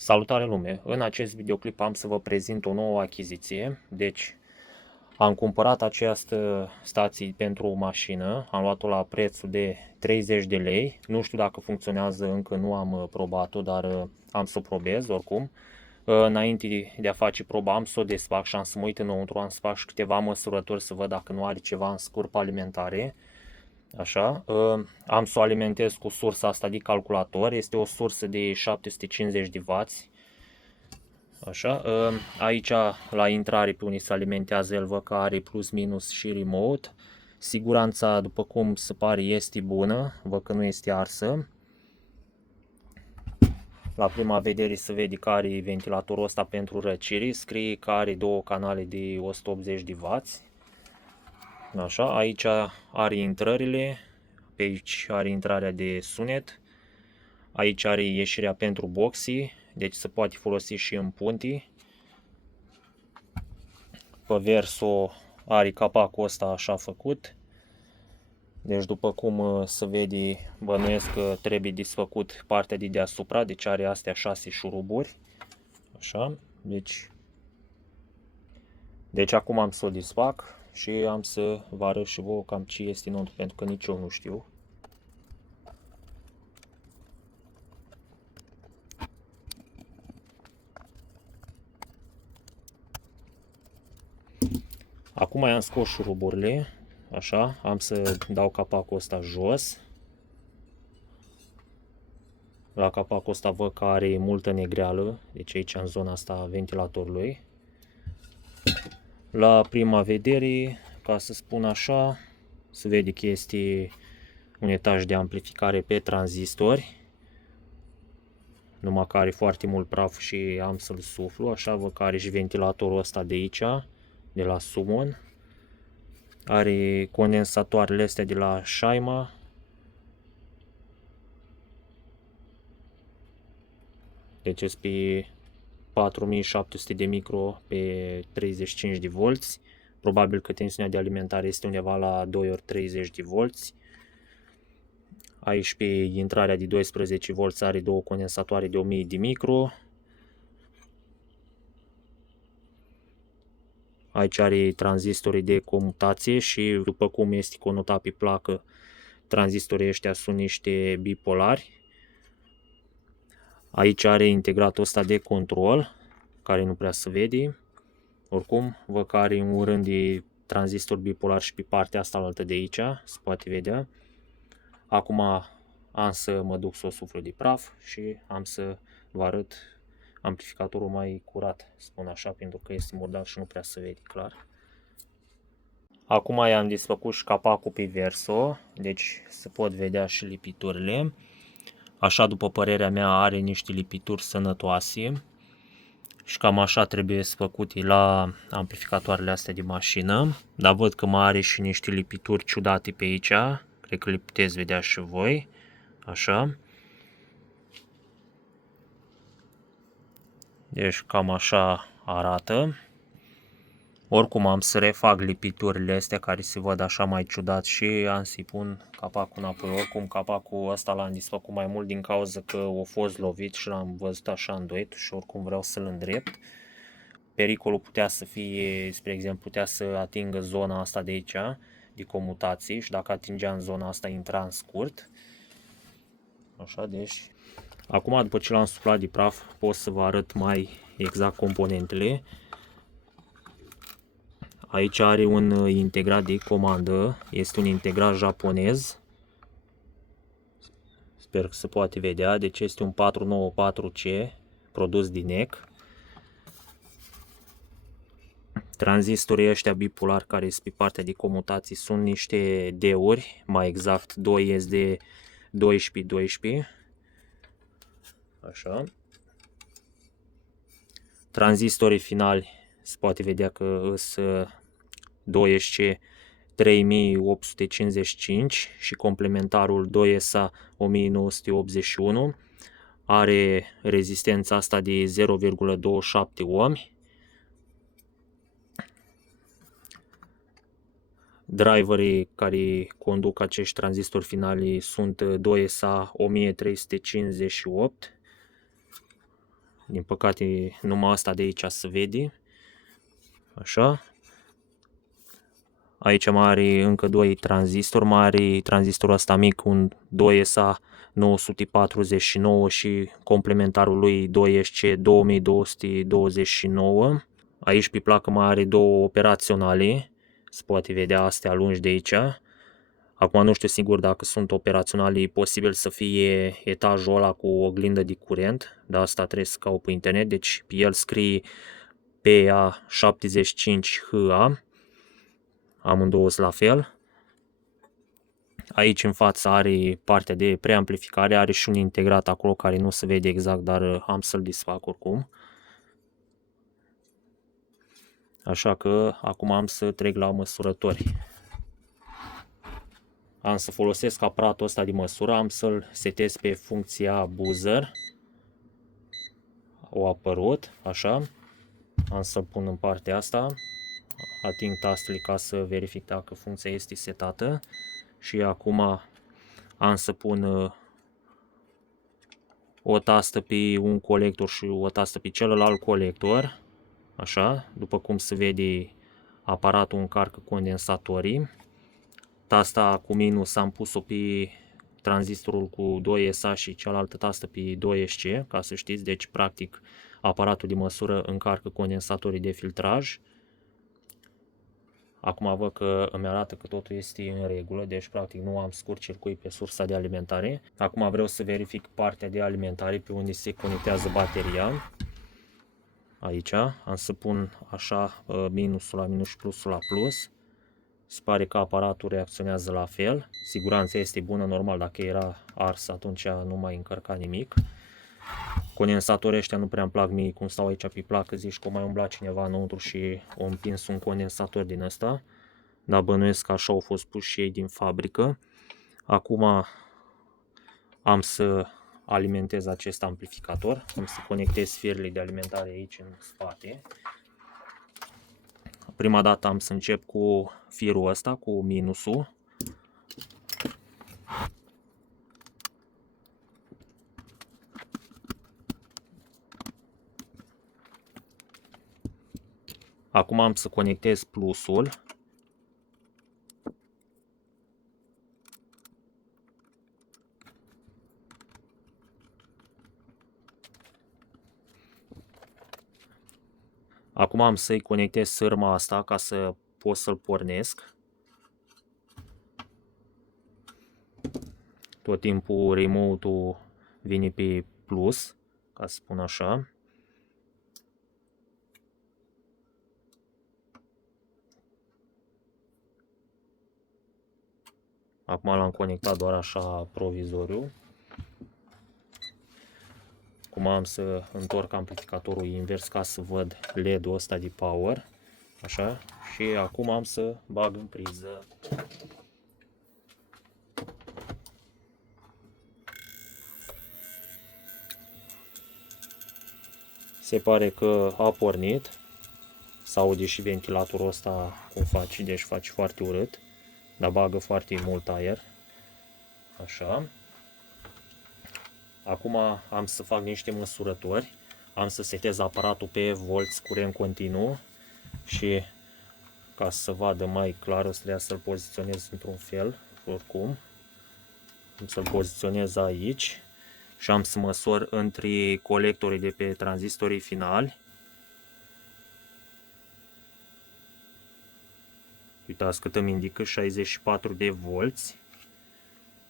Salutare lume! În acest videoclip am să vă prezint o nouă achiziție. Deci am cumpărat această stație pentru o mașină, am luat-o la prețul de 30 de lei. Nu știu dacă funcționează, încă nu am probat-o, dar am să o probez oricum. Înainte de a face proba am să o desfac și am să mă uit înăuntru, am să fac și câteva măsurători să văd dacă nu are ceva în scurpă alimentare. Așa, am să o alimentez cu sursa asta de calculator, este o sursă de 750 de W. Așa, aici la intrare pe unde se alimentează el văd că are plus minus și remote. Siguranța, după cum se pare, este bună, văd că nu este arsă. La prima vedere se vede că are ventilatorul ăsta pentru răcire, scrie că are două canale de 180 de W. Așa, aici are intrările, pe aici are intrarea de sunet, aici are ieșirea pentru boxii, deci se poate folosi și în punti. Pe verso are capacul ăsta așa făcut, deci după cum se vede, bănuiesc că trebuie desfăcut partea de deasupra, deci are astea 6 șuruburi, așa, deci acum am să o desfac și am să vă arăt și vouă cam ce este înăuntru, pentru că nici eu nu știu. Acum i-am scos șuruburile, așa, am să dau capacul ăsta jos. La capacul ăsta văd că are multă negreală, deci aici în zona asta a ventilatorului. La prima vedere, ca să spun așa, se vede că este un etaj de amplificare pe tranzistori. Numai că are foarte mult praf și am să-l suflu, așa văd că are și ventilatorul ăsta de aici, de la Summon. Are condensatoarele astea de la Shaima. Deci este pe 4700 de micro pe 35 de volți. Probabil că tensiunea de alimentare este undeva la 2 ori 30 de volți. Aici pe intrarea de 12 volți are două condensatoare de 1000 de micro. Aici are tranzistorii de comutație și după cum este conotat pe placă, tranzistorii ăștia sunt niște bipolari. Aici are integratul ăsta de control, care nu prea se vede. Oricum, văd că are un rând de tranzistor bipolar și pe partea asta altă de aici, se poate vedea. Acum am să mă duc să o suflu de praf și am să vă arăt amplificatorul mai curat, spun așa, pentru că este murdar și nu prea se vede clar. Acum i-am desfăcut și capacul pe verso, deci se pot vedea și lipiturile. Așa, după părerea mea, are niște lipituri sănătoase și cam așa trebuie să făcute la amplificatoarele astea de mașină. Dar văd că mai are și niște lipituri ciudate pe aici, cred că le puteți vedea și voi, așa. Deci cam așa arată. Oricum am să refac lipiturile astea care se văd așa mai ciudat și am să-i pun capacul înapoi. Oricum capacul ăsta l-am desfăcut mai mult din cauza că a fost lovit și l-am văzut așa îndoit și oricum vreau să-l îndrept. Pericolul putea să fie, spre exemplu, putea să atingă zona asta de aici, de comutații, și dacă atingea în zona asta intra în scurt. Așa, deci... Acum, după ce l-am suflat de praf, pot să vă arăt mai exact componentele. Aici are un integrat de comandă, este un integrat japonez. Sper că se poate vedea, deci este un 494C produs din NEC. Tranzistorii ăștia bipolari care sunt pe partea de comutații sunt niște D-uri, mai exact 2 SD 12-12. Așa. Tranzistorii finali se poate vedea că sunt 2SC 3855 și complementarul 2SA 1981. Are rezistența asta de 0,27 ohmi. Driverii care conduc acești tranzistori finali sunt 2SA 1358. Din păcate numai asta de aici se vede. Așa. Aici mai are încă 2 tranzistori, mai are tranzistorul ăsta mic, un 2SA 949 și complementarul lui 2SC 2229. Aici pe placă mai are 2 operaționale, se poate vedea astea lungi de aici. Acum nu știu sigur dacă sunt operaționale, e posibil să fie etajul ăla cu oglindă de curent, dar asta trebuie să caut pe internet, deci pe el scrie PA75HA, amândouă sunt la fel. Aici în față are partea de preamplificare, are și un integrat acolo care nu se vede exact, dar am să-l desfac oricum. Așa că acum am să trec la măsurători. Am să folosesc aparatul ăsta de măsură, am să-l setez pe funcția buzzer. O apărut, așa. Am să-l pun în partea asta. Ating tastele ca să verific dacă funcția este setată. Și acum am să pun o tastă pe un colector și o tastă pe celălalt colector. Așa, după cum se vede, aparatul încarcă condensatorii. Tasta cu minus am pus-o pe tranzistorul cu 2SA și cealaltă tastă pe 2SC, ca să știți, deci practic aparatul de măsură încarcă condensatorii de filtraj. Acum văd că îmi arată că totul este în regulă, deci practic nu am scurt circuit pe sursa de alimentare. Acum vreau să verific partea de alimentare pe unde se conectează bateria. Aici am să pun așa minusul la minus și plusul la plus. Se pare că aparatul reacționează la fel. Siguranța este bună, normal, dacă era ars atunci nu mai încărca nimic. Condensatorii ăștia nu prea îmi plac mie cum stau aici pe placă, zici că o mai umbla cineva înăuntru și o împins un condensator din ăsta. Dar bănuiesc că așa au fost puși și ei din fabrică. Acum am să alimentez acest amplificator. Am să conectez firele de alimentare aici în spate. Prima dată am să încep cu firul ăsta, cu minusul. Acum am să conectez plusul. Acum am să-i conectez sârma asta ca să pot să-l pornesc. Tot timpul remote-ul vine pe plus, ca să spun așa. Acum l-am conectat doar așa provizoriu. Acum am să întorc amplificatorul invers ca să văd LED-ul ăsta de power. Așa. Și acum am să bag în priză. Se pare că a pornit. S-aude și ventilatorul ăsta cum face, deci face foarte urât. Dar bagă foarte mult aer. Așa. Acum am să fac niște măsurători. Am să setez aparatul pe volți curent continuu și ca să vadă mai clar o să trebuie să-l poziționez într-un fel, oricum. Am să-l poziționez aici și am să măsor între colectorii de pe tranzistorii finali. Uitați cât îmi indică, 64 de volți.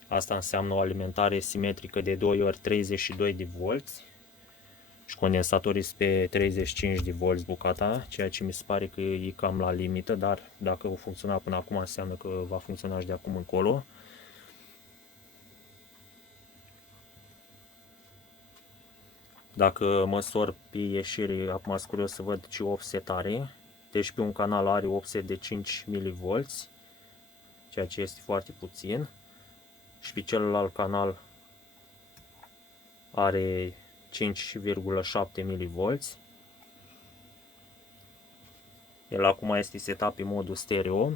Asta înseamnă o alimentare simetrică de 2 ori 32 de volți. Și condensatorii sunt pe 35 de volți bucata, ceea ce mi se pare că e cam la limită, dar dacă o funcționa până acum înseamnă că va funcționa și de acum încolo. Dacă măsor pe ieșire, acum sunt curios să văd ce offset are. Deci pe un canal are offset de 5 mV, ceea ce este foarte puțin. Și pe celălalt canal are 5,7 mV. El acum este setat pe modul stereo.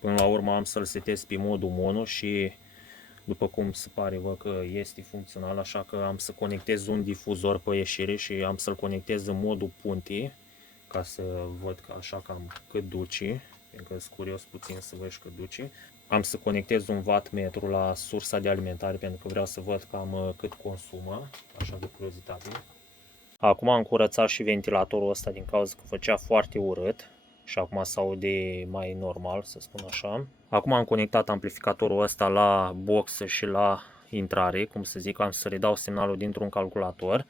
Până la urmă urma am să-l setez pe modul mono și după cum se pare văd că este funcțional, așa că am să conectez un difuzor pe ieșire și am să-l conectez în modul puntii ca să văd că așa cam cât duce, pentru că sunt curios puțin să văd cât duce. Am să conectez un wattmetru la sursa de alimentare pentru că vreau să văd cam cât consumă, așa de curiozitate. Acum am curățat și ventilatorul ăsta din cauza că făcea foarte urât și acum se aude mai normal, să spun așa. Acum am conectat amplificatorul ăsta la box și la intrare, cum să zic, am să redau semnalul dintr-un calculator.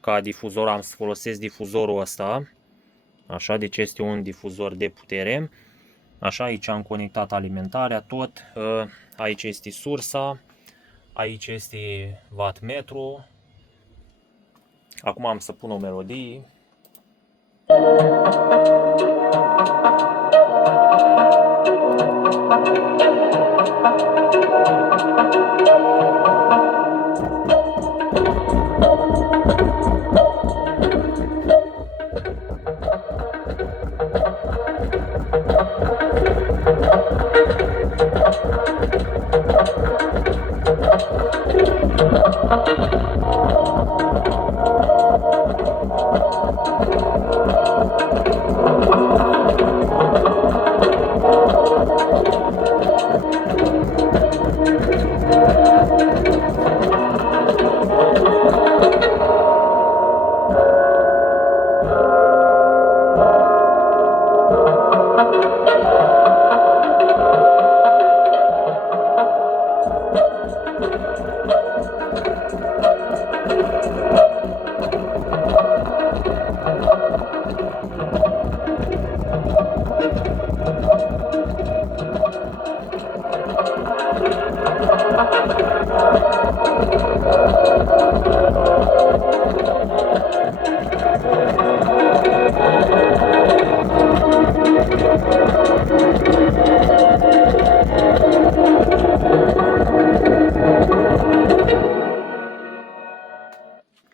Ca difuzor am să folosesc difuzorul ăsta, așa, deci este un difuzor de putere. Așa, aici am conectat alimentarea, tot, aici este sursa, aici este wattmetru. Acum am să pun o melodie.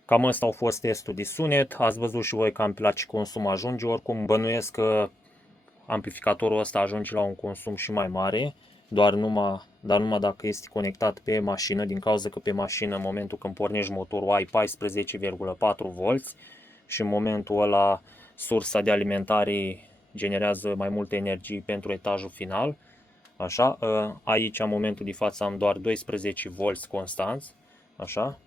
Cam ăsta a fost testul de sunet, ați văzut și voi că ampilat și consum ajunge, oricum bănuiesc că amplificatorul ăsta ajunge la un consum și mai mare, dar numai dacă este conectat pe mașină, din cauza că pe mașină în momentul când pornești motorul ai 14,4V și în momentul ăla sursa de alimentare generează mai multă energie pentru etajul final. Așa, aici în momentul de față am doar 12V constanți, așa.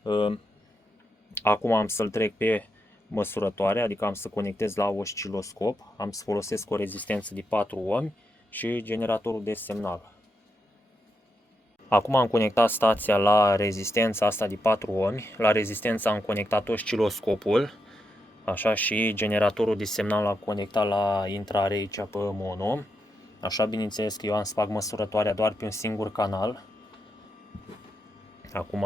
Acum am să-l trec pe măsurătoare, adică am să conectez la osciloscop, am să folosesc o rezistență de 4 ohmi și generatorul de semnal. Acum am conectat stația la rezistența asta de 4 ohmi, la rezistență am conectat osciloscopul, așa, și generatorul de semnal l-am conectat la intrare aici pe mono. Așa, bineînțeles că eu am să fac măsurătoarea doar pe un singur canal. Acum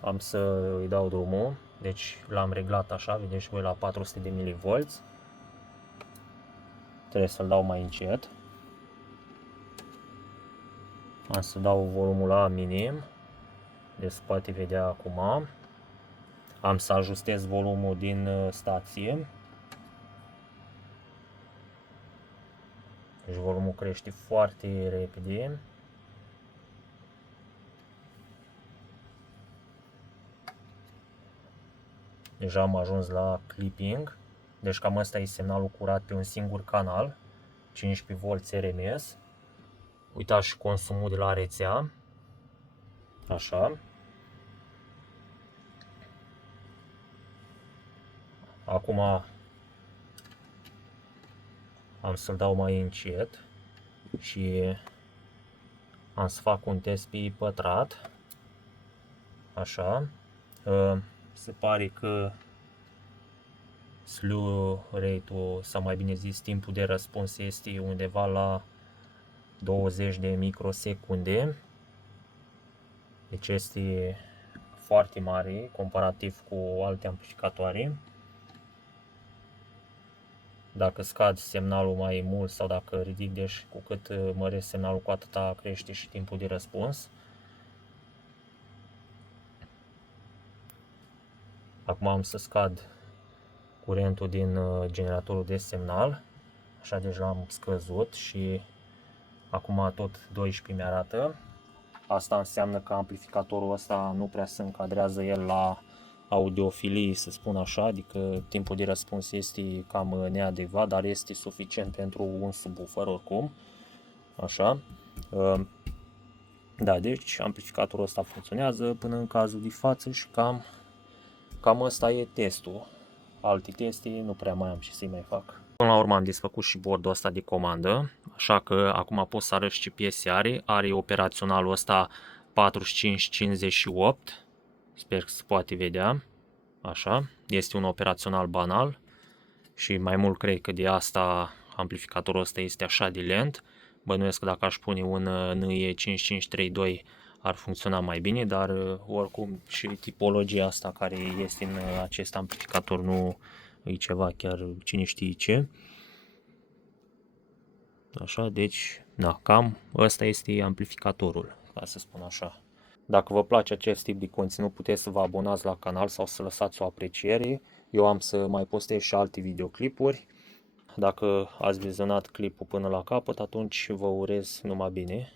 am să îi dau drumul, deci l-am reglat așa, vedeți voi la 400 de mV. Trebuie să-l dau mai încet. Am să dau volumul la minim, deci se poate vedea acum. Am să ajustez volumul din stație. Deci volumul crește foarte repede. Deja am ajuns la clipping. Deci cam asta e semnalul curat pe un singur canal, 15V RMS. Uitați și consumul de la rețea. Așa. Acum am să-l dau mai încet și am să fac un test pe pătrat. Așa. Se pare că slew rate-ul, sau mai bine zis timpul de răspuns, este undeva la 20 de microsecunde. Deci este foarte mare comparativ cu alte amplificatoare. Dacă scad semnalul mai mult sau dacă ridic, deci cu cât măresc semnalul, cu atâta crește și timpul de răspuns. Acum am să scad curentul din generatorul de semnal. Așa, deci l-am scăzut și Acum tot 12 mi-arată. Asta înseamnă că amplificatorul ăsta nu prea se încadrează el la audiofilii, să spun așa, adică timpul de răspuns este cam neadecvat, dar este suficient pentru un subwoofer oricum. Așa. Da, deci amplificatorul ăsta funcționează până în cazul de față și cam ăsta e testul. Alte teste nu prea mai am ce să-i mai fac. Până la urmă am desfăcut și bordul ăsta de comandă, așa că acum pot să arăt ce piese are. Are operaționalul ăsta 4558, sper că se poate vedea, așa, este un operațional banal și mai mult cred că de asta amplificatorul ăsta este așa de lent. Bănuiesc că dacă aș pune un NIE 5532 ar funcționa mai bine, dar oricum și tipologia asta care este în acest amplificator nu e ceva chiar cine știe ce. Așa, deci, da, cam ăsta este amplificatorul, ca să spun așa. Dacă vă place acest tip de conținut, puteți să vă abonați la canal sau să lăsați o apreciere. Eu am să mai postez și alte videoclipuri. Dacă ați vizionat clipul până la capăt, atunci vă urez numai bine.